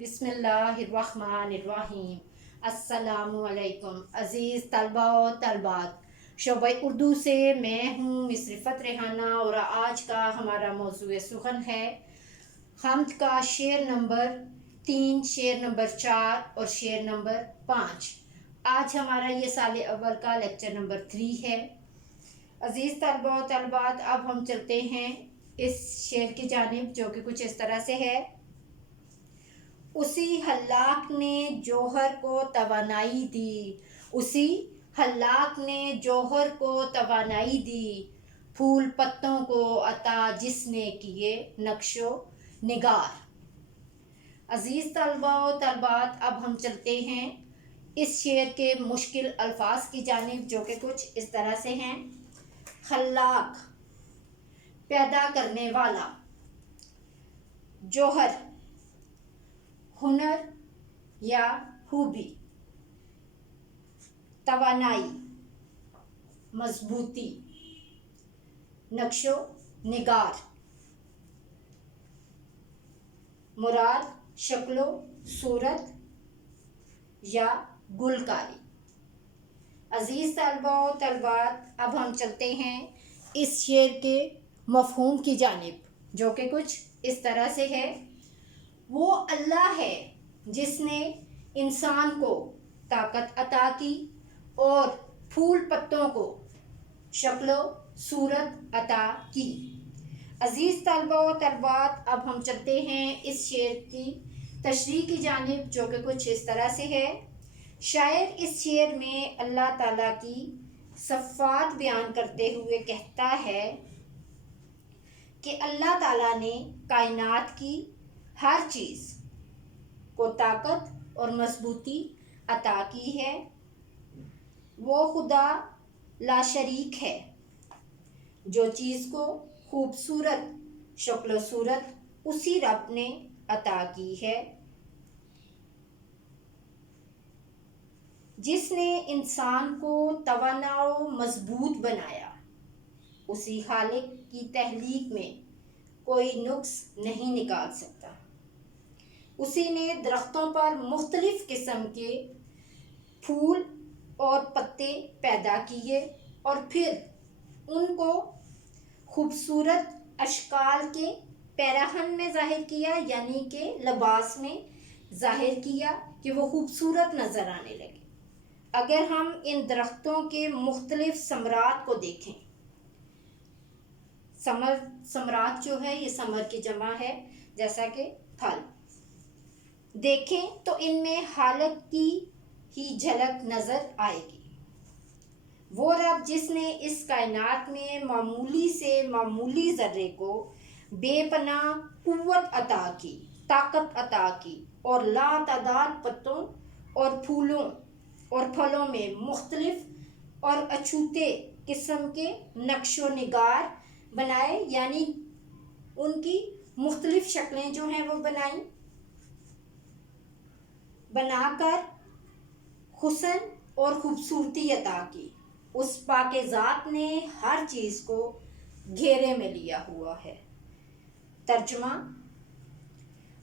بسم اللہ الرحمن الرحیم۔ السلام علیکم عزیز طلبہ و طالبات، شعبہ اردو سے میں ہوں مس رفت ریحانہ، اور آج کا ہمارا موضوع سخن ہے حمد کا شعر نمبر 3، شعر نمبر 4 اور شعر نمبر 5۔ آج ہمارا یہ سال اول کا لیکچر نمبر 3 ہے۔ عزیز طلبہ و طالبات، اب ہم چلتے ہیں اس شعر کی جانب، جو کہ کچھ اس طرح سے ہے۔ اسی حلاق نے جوہر کو توانائی دی، اسی حلاق نے جوہر کو توانائی دی، پھول پتوں کو عطا جس نے کیے نقش و نگار۔ عزیز طلبہ و طالبات، اب ہم چلتے ہیں اس شعر کے مشکل الفاظ کی جانب، جو کہ کچھ اس طرح سے ہیں۔ خلاق، پیدا کرنے والا۔ جوہر، ہنر یا خوبی۔ توانائی، مضبوطی۔ نقش و نگار، مراد شکل و صورت یا گلکاری۔ عزیز طلبہ و طالبات، اب ہم چلتے ہیں اس شعر کے مفہوم کی جانب، جو کہ کچھ اس طرح سے ہے۔ وہ اللہ ہے جس نے انسان کو طاقت عطا کی اور پھول پتوں کو شکل و صورت عطا کی۔ عزیز طلبہ و طالبات، اب ہم چلتے ہیں اس شعر کی تشریح کی جانب، جو کہ کچھ اس طرح سے ہے۔ شاعر اس شعر میں اللہ تعالیٰ کی صفات بیان کرتے ہوئے کہتا ہے کہ اللہ تعالیٰ نے کائنات کی ہر چیز کو طاقت اور مضبوطی عطا کی ہے۔ وہ خدا لا شریک ہے جو چیز کو خوبصورت شکل و صورت اسی رب نے عطا کی ہے، جس نے انسان کو توانا و مضبوط بنایا۔ اسی خالق کی تخلیق میں کوئی نقص نہیں نکال سکتا۔ اسی نے درختوں پر مختلف قسم کے پھول اور پتے پیدا کیے اور پھر ان کو خوبصورت اشکال کے پیراہن میں ظاہر کیا، یعنی کہ لباس میں ظاہر کیا کہ وہ خوبصورت نظر آنے لگے۔ اگر ہم ان درختوں کے مختلف ثمرات کو دیکھیں، ثمرات جو ہے یہ ثمر کی جمع ہے، جیسا کہ پھل دیکھیں تو ان میں خالق کی ہی جھلک نظر آئے گی۔ وہ رب جس نے اس کائنات میں معمولی سے معمولی ذرے کو بے پناہ قوت عطا کی، طاقت عطا کی، اور لا تعداد پتوں اور پھولوں اور پھلوں میں مختلف اور اچھوتے قسم کے نقش و نگار بنائے، یعنی ان کی مختلف شکلیں جو ہیں وہ بنا کر حسن اور خوبصورتی عطا کی۔ اس پاک ذات نے ہر چیز کو گھیرے میں لیا ہوا ہے۔ ترجمہ: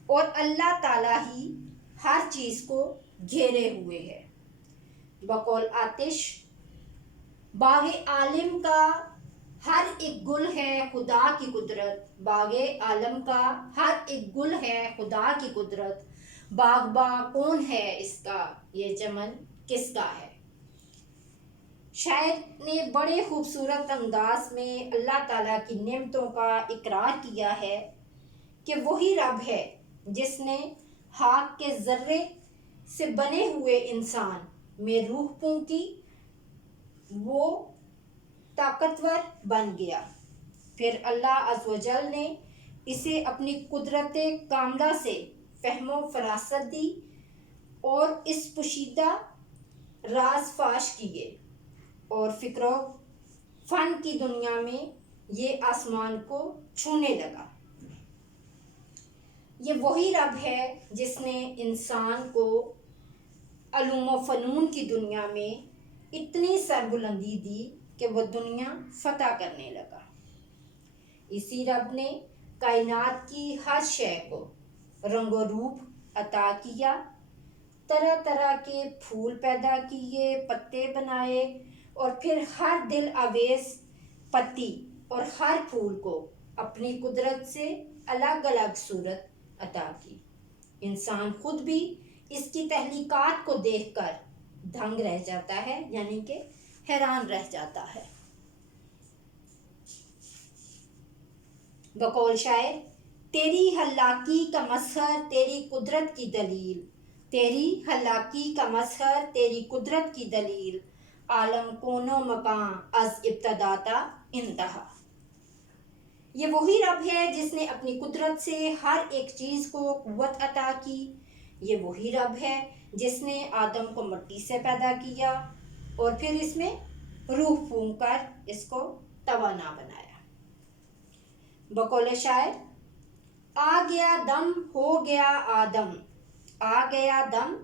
اور اللہ تعالیٰ ہی ہر چیز کو گھیرے ہوئے ہے۔ بقول آتش: باغ عالم کا ہر ایک گل ہے خدا کی قدرت، باغ عالم کا ہر ایک گل ہے خدا کی قدرت، باغباں کون ہے اس کا، یہ چمن کس کا ہے۔ شاعر نے بڑے خوبصورت انداز میں اللہ تعالیٰ کی نعمتوں کا اقرار کیا ہے کہ وہی رب ہے جس نے خاک کے ذرے سے بنے ہوئے انسان میں روح پھونکی، وہ طاقتور بن گیا، پھر اللہ عز و جل نے اسے اپنی قدرت کاملہ سے فہم و فراست دی اور اس پوشیدہ راز فاش کیے، اور فکر و فن کی دنیا میں یہ آسمان کو چھونے لگا۔ یہ وہی رب ہے جس نے انسان کو علوم و فنون کی دنیا میں اتنی سربلندی دی کہ وہ دنیا فتح کرنے لگا۔ اسی رب نے کائنات کی ہر شے کو رنگ و روپ عطا کیا، طرح طرح کے پھول پیدا کیے، پتے بنائے، اور پھر ہر دل آویز پتی اور ہر پھول کو اپنی قدرت سے الگ الگ صورت عطا کی۔ انسان خود بھی اس کی تخلیقات کو دیکھ کر دنگ رہ جاتا ہے، یعنی کہ حیران رہ جاتا ہے۔ بقول شاعر: تیری خلاقی کا مظہر تیری قدرت کی دلیل، تیری خلاقی کا مظہر تیری قدرت کی دلیل، عالم کون و مکان از ابتدا تا انتہا۔ یہ وہی رب ہے جس نے اپنی قدرت سے ہر ایک چیز کو قوت عطا کی۔ یہ وہی رب ہے جس نے آدم کو مٹی سے پیدا کیا اور پھر اس میں روح پھونک کر اس کو توانا بنایا۔ بقول شاعر: آ گیا دم ہو گیا آدم، آ گیا دم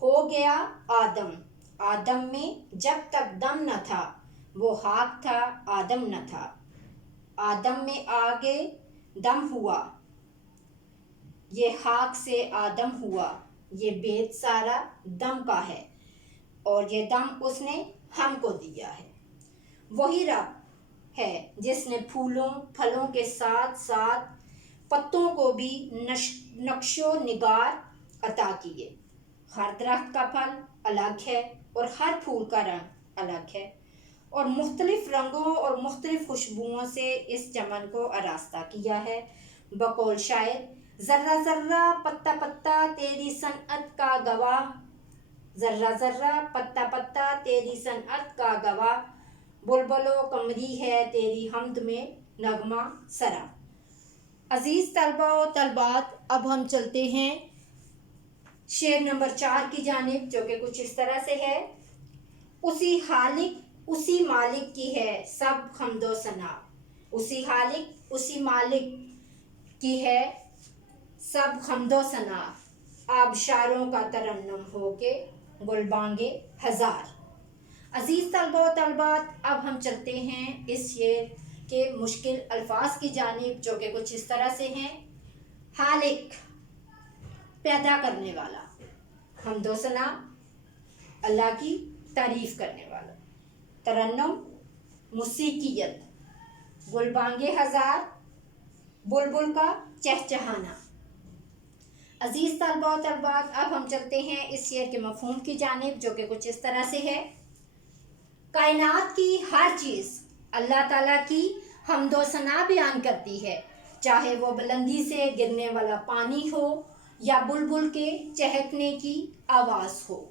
ہو گیا آدم، آدم میں جب تک دم نہ تھا وہ خاک تھا آدم نہ تھا، آدم میں آگے دم ہوا یہ خاک سے آدم ہوا، یہ بید سارا دم کا ہے اور یہ دم اس نے ہم کو دیا ہے۔ وہی رب ہے جس نے پھولوں پھلوں کے ساتھ ساتھ پتوں کو بھی نقش و نگار عطا کیے۔ ہر درخت کا پھل الگ ہے اور ہر پھول کا رنگ الگ ہے، اور مختلف رنگوں اور مختلف خوشبوؤں سے اس چمن کو آراستہ کیا ہے۔ بقول شاعر: ذرہ ذرہ پتا پتا تیری صنعت کا گواہ، ذرہ ذرہ پتا پتا تیری صنعت کا گواہ، بلبل و قمری ہے تیری حمد میں نغمہ سرا۔ عزیز طلباء و طالبات، اب ہم چلتے ہیں شعر نمبر 4 کی جانب، جو کہ کچھ اس طرح سے ہے: اسی خالق اسی مالک کی ہے سب حمد و ثنا، اسی خالق اسی مالک کی ہے سب حمد و ثنا، آبشاروں کا ترنم ہو کے گلبانگے ہزار۔ عزیز طلباء و طالبات، اب ہم چلتے ہیں اس شعر کے مشکل الفاظ کی جانب، جو کہ کچھ اس طرح سے ہیں: خالق پیدا کرنے والا، حمد و ثنا اللہ کی تعریف کرنے والا، ترنم موسیقیت، گلبانگے ہزار بلبل کا چہچہانا۔ عزیز طلباء و طالبات، اب ہم چلتے ہیں اس شعر کے مفہوم کی جانب، جو کہ کچھ اس طرح سے ہے: کائنات کی ہر چیز اللہ تعالیٰ کی حمد و ثنا بیان کرتی ہے، چاہے وہ بلندی سے گرنے والا پانی ہو یا بلبل کے چہکنے کی آواز ہو۔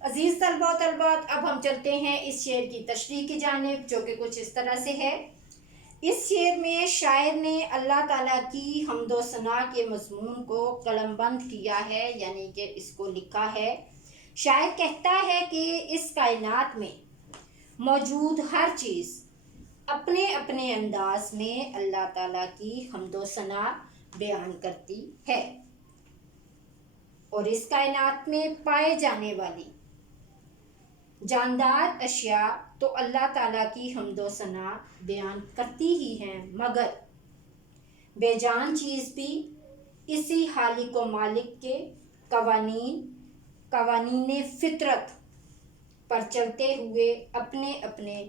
عزیز طلباء و طالبات، اب ہم چلتے ہیں اس شعر کی تشریح کی جانب، جو کہ کچھ اس طرح سے ہے: اس شعر میں شاعر نے اللہ تعالیٰ کی حمد و ثنا کے مضمون کو قلم بند کیا ہے، یعنی کہ اس کو لکھا ہے۔ شاعر کہتا ہے کہ اس کائنات میں موجود ہر چیز اپنے اپنے انداز میں اللہ تعالیٰ کی حمد و ثنا بیان کرتی ہے، اور اس کائنات میں پائے جانے والی جاندار اشیاء تو اللہ تعالیٰ کی حمد و ثنا بیان کرتی ہی ہیں، مگر بے جان چیز بھی اسی خالق و مالک کے قوانین فطرت پر چلتے ہوئے اپنے اپنے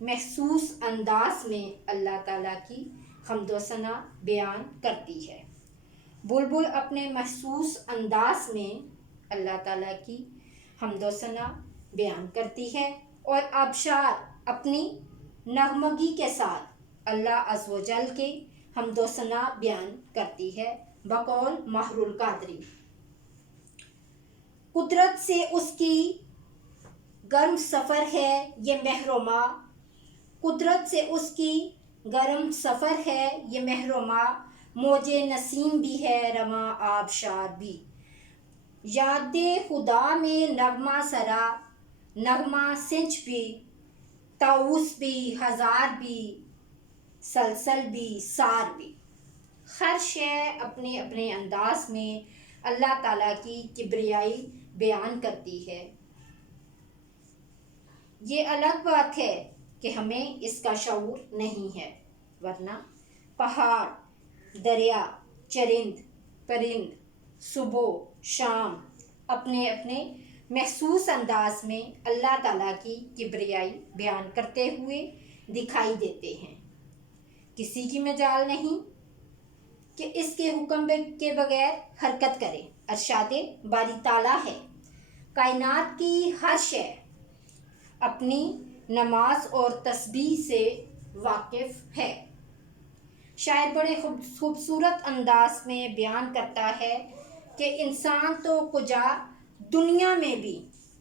محسوس انداز میں اللہ تعالیٰ کی حمد و ثنا بیان کرتی ہے۔ بلبل اپنے محسوس انداز میں اللہ تعالیٰ کی حمد و ثنا بیان کرتی ہے، اور آبشار اپنی نغمگی کے ساتھ اللہ عز و جل کی حمد و ثنا بیان کرتی ہے۔ بقول ماہر القادری: قدرت سے اس کی گرم سفر ہے یہ مہر و ماہ، قدرت سے اس کی گرم سفر ہے یہ مہر و ماہ، موج نسیم بھی ہے رواں آبشار بھی، یاد خدا میں نغمہ سرا، نغمہ سنچ بھی، طاؤس بھی، ہزار بھی، سلسل بھی، سار بھی۔ ہر شے اپنے اپنے انداز میں اللہ تعالیٰ کی کبریائی بیان کرتی ہے۔ یہ الگ بات ہے کہ ہمیں اس کا شعور نہیں ہے، ورنہ پہاڑ، دریا، چرند، پرند صبح شام اپنے اپنے محسوس انداز میں اللہ تعالیٰ کی کبریائی بیان کرتے ہوئے دکھائی دیتے ہیں۔ کسی کی مجال نہیں کہ اس کے حکم کے بغیر حرکت کرے۔ ارشاد باری تعالیٰ ہے، کائنات کی ہر شے اپنی نماز اور تسبیح سے واقف ہے۔ شاعر بڑے خوبصورت انداز میں بیان کرتا ہے کہ انسان تو کجا، دنیا میں بھی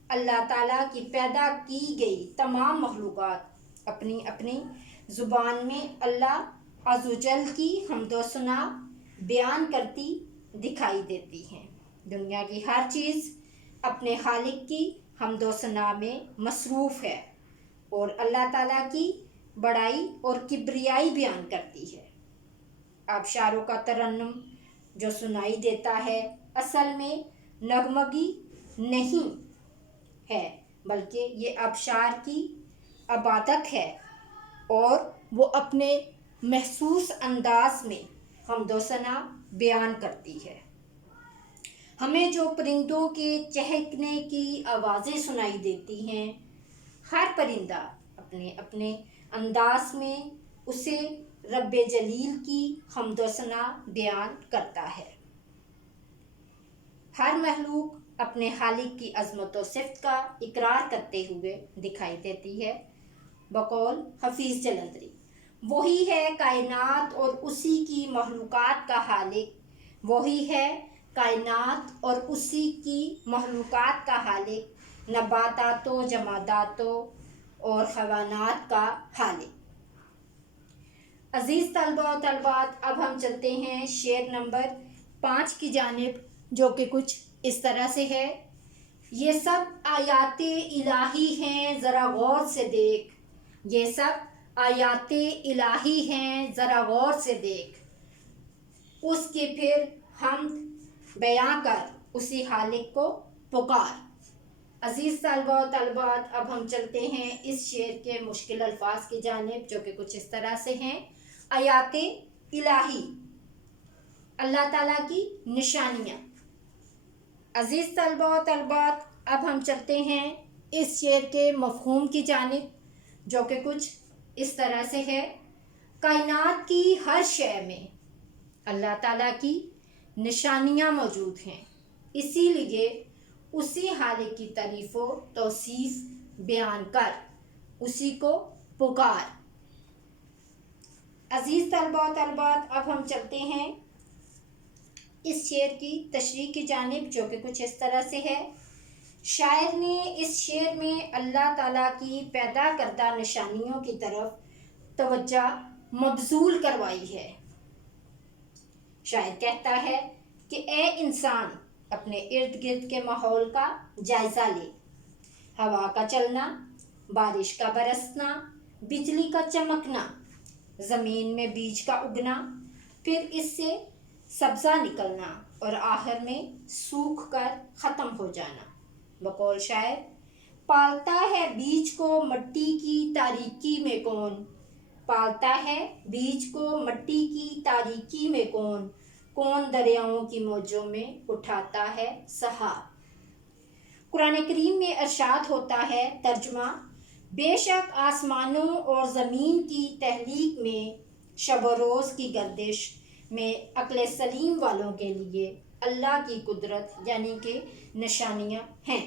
اللہ تعالیٰ کی پیدا کی گئی تمام مخلوقات اپنی اپنی زبان میں اللہ عز و جل کی حمد و ثنا بیان کرتی دکھائی دیتی ہیں۔ دنیا کی ہر چیز اپنے خالق کی حمد و ثنا میں مصروف ہے اور اللہ تعالیٰ کی بڑائی اور کبریائی بیان کرتی ہے۔ آبشاروں کا ترنم جو سنائی دیتا ہے اصل میں نغمگی نہیں ہے، بلکہ یہ آبشار کی عبادت ہے اور وہ اپنے محسوس انداز میں حمد و ثنا بیان کرتی ہے۔ ہمیں جو پرندوں کے چہکنے کی آوازیں سنائی دیتی ہیں، ہر پرندہ اپنے اپنے انداز میں اسے رب جلیل کی حمد و ثنا بیان کرتا ہے۔ ہر مخلوق اپنے خالق کی عظمت و صفت کا اقرار کرتے ہوئے دکھائی دیتی ہے۔ بقول حفیظ جلندری، وہی ہے کائنات اور اسی کی مخلوقات کا خالق، وہی ہے کائنات اور اسی کی مخلوقات کا خالق، نباتات و جمادات اور حیوانات کا خالق۔ عزیز طلباء و طالبات، اب ہم چلتے ہیں شعر نمبر 5 کی جانب، جو کہ کچھ اس طرح سے ہے۔ یہ سب آیات الہی ہیں ذرا غور سے دیکھ، یہ سب آیات الہی ہیں ذرا غور سے دیکھ، اس کی پھر حمد بیاں کر، اسی خالق کو پکار۔ عزیز طلباء و طالبات، اب ہم چلتے ہیں اس شعر کے مشکل الفاظ کی جانب، جو کہ کچھ اس طرح سے ہیں۔ آیات الہی، اللہ تعالیٰ کی نشانیاں۔ عزیز طلباء و طالبات، اب ہم چلتے ہیں اس شعر کے مفہوم کی جانب، جو کہ کچھ اس طرح سے ہے۔ کائنات کی ہر شے میں اللہ تعالیٰ کی نشانیاں موجود ہیں، اسی لیے اسی خالق کی تعریف و توصیف بیان کر، اسی کو پکار۔ عزیز طلباء و طالبات، اب ہم چلتے ہیں اس شعر کی تشریح کی جانب، جو کہ کچھ اس طرح سے ہے۔ شاعر نے اس شعر میں اللہ تعالیٰ کی پیدا کردہ نشانیوں کی طرف توجہ مبذول کروائی ہے۔ شاعر کہتا ہے کہ اے انسان، اپنے ارد گرد کے ماحول کا جائزہ لے۔ ہوا کا چلنا، بارش کا برسنا، بجلی کا چمکنا، زمین میں بیج کا اگنا، پھر اس سے سبزہ نکلنا اور آخر میں سوکھ کر ختم ہو جانا۔ بقول شاعر، پالتا ہے بیج کو مٹی کی تاریکی میں کون، پالتا ہے بیج کو مٹی کی تاریکی میں کون، کون دریاؤں کی موجوں میں اٹھاتا ہے سحاب۔ قرآن کریم میں ارشاد ہوتا ہے، ترجمہ، بے شک آسمانوں اور زمین کی تخلیق میں، شب و روز کی گردش میں عقل سلیم والوں کے لیے اللہ کی قدرت یعنی کہ نشانیاں ہیں۔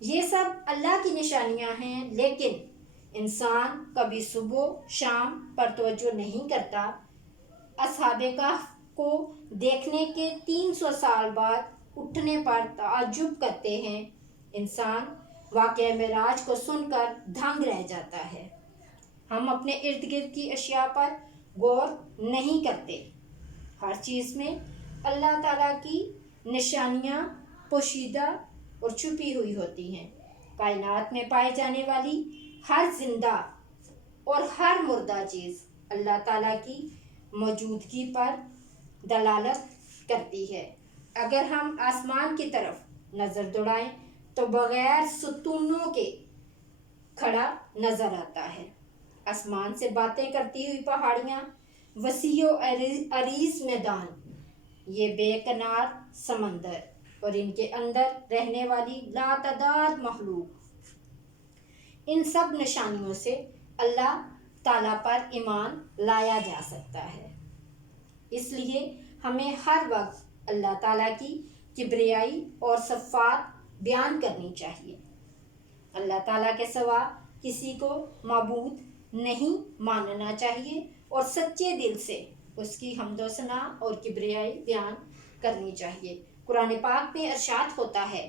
یہ سب اللہ کی نشانیاں ہیں، لیکن انسان کبھی صبح شام پر توجہ نہیں کرتا۔ اصحاب کہف کو دیکھنے کے 300 سال بعد اٹھنے پر تعجب کرتے ہیں۔ انسان واقعہ معراج کو سن کر دھنگ رہ جاتا ہے۔ ہم اپنے ارد گرد کی اشیاء پر غور نہیں کرتے۔ ہر چیز میں اللہ تعالیٰ کی نشانیاں پوشیدہ اور چھپی ہوئی ہوتی ہیں۔ کائنات میں پائے جانے والی ہر زندہ اور ہر مردہ چیز اللہ تعالیٰ کی موجودگی پر دلالت کرتی ہے۔ اگر ہم آسمان کی طرف نظر دوڑائیں تو بغیر ستونوں کے کھڑا نظر آتا ہے۔ آسمان سے باتیں کرتی ہوئی پہاڑیاں، وسیع و عریض میدان، یہ بے کنار سمندر اور ان کے اندر رہنے والی لاتعداد مخلوق، ان سب نشانیوں سے اللہ تعالیٰ پر ایمان لایا جا سکتا ہے۔ اس لیے ہمیں ہر وقت اللہ تعالیٰ کی کبریائی اور صفات بیان کرنی چاہیے۔ اللہ تعالیٰ کے سوا کسی کو معبود نہیں ماننا چاہیے اور سچے دل سے اس کی حمد و ثنا اور کبریائی بیان کرنی چاہیے۔ قرآن پاک میں ارشاد ہوتا ہے،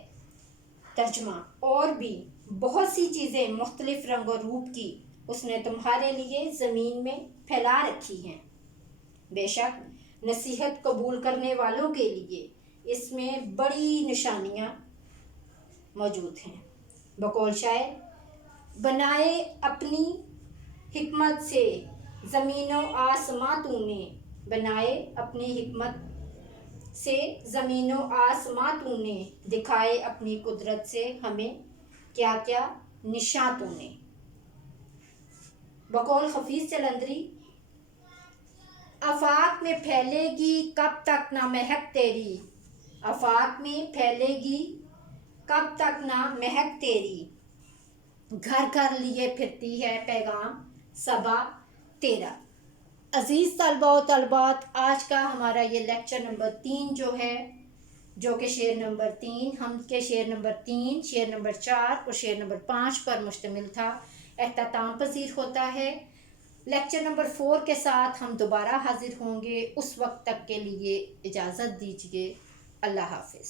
ترجمہ، اور بھی بہت سی چیزیں مختلف رنگ و روپ کی اس نے تمہارے لیے زمین میں پھیلا رکھی ہیں، بے شک نصیحت قبول کرنے والوں کے لیے اس میں بڑی نشانیاں موجود ہیں۔ بقول شاعر، بنائے اپنی حکمت سے زمین و آسماں تو نے، بنائے اپنی حکمت سے زمین و آسماں تو نے، دکھائے اپنی قدرت سے ہمیں کیا کیا نشاں تو نے۔ بقول حفیظ جلندری، آفاق میں پھیلے گی کب تک نہ مہک تیری، آفاق میں پھیلے گی کب تک نہ مہک تیری، گھر گھر لیے پھرتی ہے پیغام صبا تیرا۔ عزیز طلبہ و طالبات، آج کا ہمارا یہ لیکچر نمبر 3 جو ہے، جو کہ شعر نمبر 3، ہم کے شعر نمبر 3، شعر نمبر 4 اور شعر نمبر 5 پر مشتمل تھا، اختتام پذیر ہوتا ہے۔ لیکچر نمبر 4 کے ساتھ ہم دوبارہ حاضر ہوں گے، اس وقت تک کے لیے اجازت دیجیے۔ اللہ حافظ۔